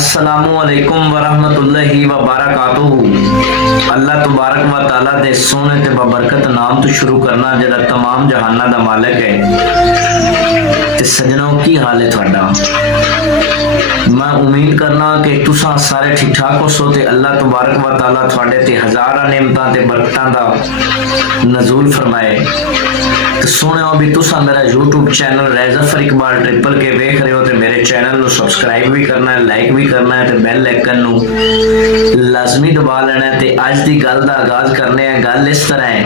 अस्सलामुअलैकुम वरहमतुल्लाहि व बरकातुहू। अल्लाह तबारक व तआला दे सोहने ते बबरकत नाम तो शुरू करना जिहड़ा तमाम जहाना दा मालिक है। ते सजनों की हाल है तुहाडा? मैं उम्मीद करना कि तुसां सारे ठीक ठाक हो ते अल्लाह तबारक व तआला तुहाडे ते हज़ारां नेमतां ते बरकतां दा नज़ूल फरमाए। तो सोहणिओ भी तुसां मेरा यूट्यूब चैनल रैज़फर इकबाल ट्रिपल के वेख रहे हो तो मेरे चैनल नु सबसक्राइब भी करना है, लाइक भी करना है, तो बैल आइकन नु लाजमी दबा लेना है। ते अज दी गल दा आगाज करने हैं। गल इस तरह है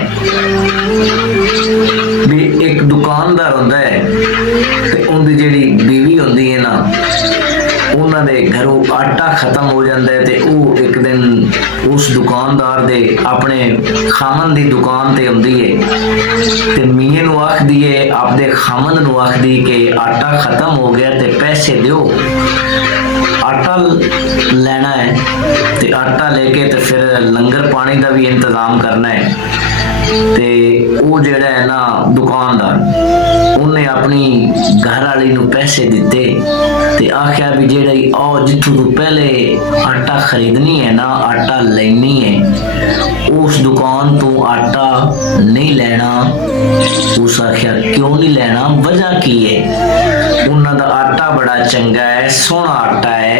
भी एक दुकानदार हुंदा है ते उनदी जेहड़ी बीवी हुंदी है ना, उन्हां दे घरों आटा खत्म हो जाता है। ते वो एक दिन उस दुकानदार दे अपने खामन दी दुकान ते आउंदी है ते मियां नूं आखदी है, आपदे खामन नूं आखदी कि आटा खत्म हो गया ते पैसे दिओ, आटा लेना है। ते आटा लेके ते फिर लंगर पानी का भी इंतजाम करना है। ते वो जेड़ा है ना दुकानदार, उन्हें अपनी घर वाली नूं पैसे दिते ते आख्या भी जेड़ा आओ जिथों तू पहले आटा खरीदनी है ना, आटा लेनी है, उस दुकान तो आटा नहीं लेना। उस आख्या क्यों नहीं लेना, वजह की है? उन्हां दा आटा बड़ा चंगा है, सोहना आटा है,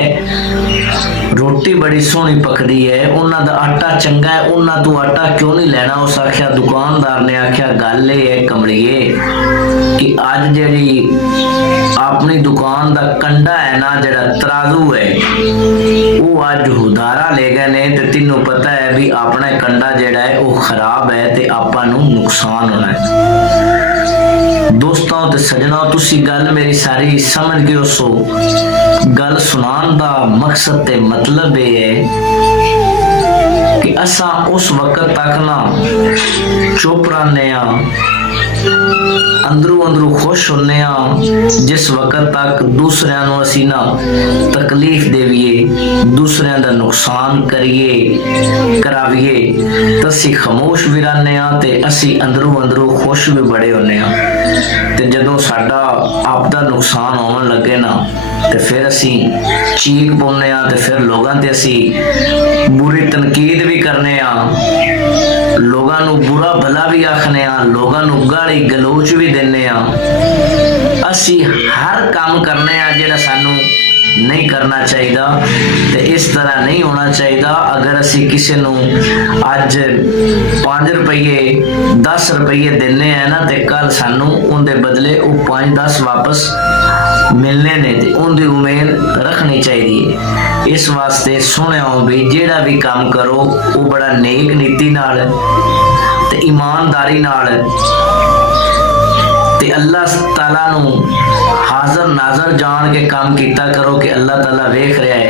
रोटी बड़ी सोहनी पकदी है, उन्हां दा आटा चंगा है, उन्हां तू आटा क्यों नहीं लेना? उस आख्या दुकानदार ने आख्या गल ये है कमलिए कि अज जेड़ी अपनी दुकान दा कंडा है ना, जेड़ा तराजू है, वो अज उधारा ले गए ने ते तेनों पता है भी अपना कंडा जेड़ा है वो खराब है ते आपां नूं नुकसान होना है। दोस्तों ते सजनों, तुसी गल मेरी सारी समझ गए सो। गल सुनान दा मकसद ते मतलब ये है कि असा उस वक्त तक ना चुप रहने, अंदरों अंदरों खुश होने जिस वक्त तक दूसरियां नूं असी ना तकलीफ देवीए, दूसरियां दा नुकसान करिए करावीए, तो असी खामोश भी रहने ते असी अंदरों अंदरों खुश भी बड़े होने। ते जदों साडा आपदा नुकसान होवन लगे ना, ते फिर असी चीख पाउने ते फिर लोगां ते असी बुरी तनकीद भी करने, लोगां नूं बुरा भला भी आखने, लोगां नूं गाली गलोच भी देने। असी हर काम करने जेड़ा सानू नहीं करना चाहिए ते इस तरह नहीं होना चाहिए। अगर असी किसी नूं अज 5 रुपये 10 रुपये देने हैं ना, ते कल सानू उनके बदले वो 5-10 वापस मिलने ने, ते उनकी उम्मीद रखनी चाहिए। इस वास्ते सुनियो भी जेड़ा भी काम करो वो बड़ा नेक नीति नाल ते ईमानदारी नाल ते अल्लाह ताला नूं हाजर नाजर जान के काम कीता करो कि अल्लाह ताला वेख रहा है।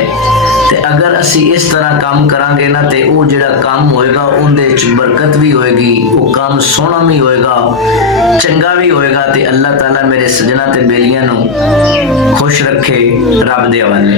ते अगर असी इस तरह काम करांगे ना, ते वो जेड़ा काम होएगा उनदे च बरकत भी होएगी, वो काम सोहना भी होएगा, चंगा भी होएगा। ते अल्लाह ताला मेरे सजना ते बेलियां नूं खुश रखे। रब दे हवाले।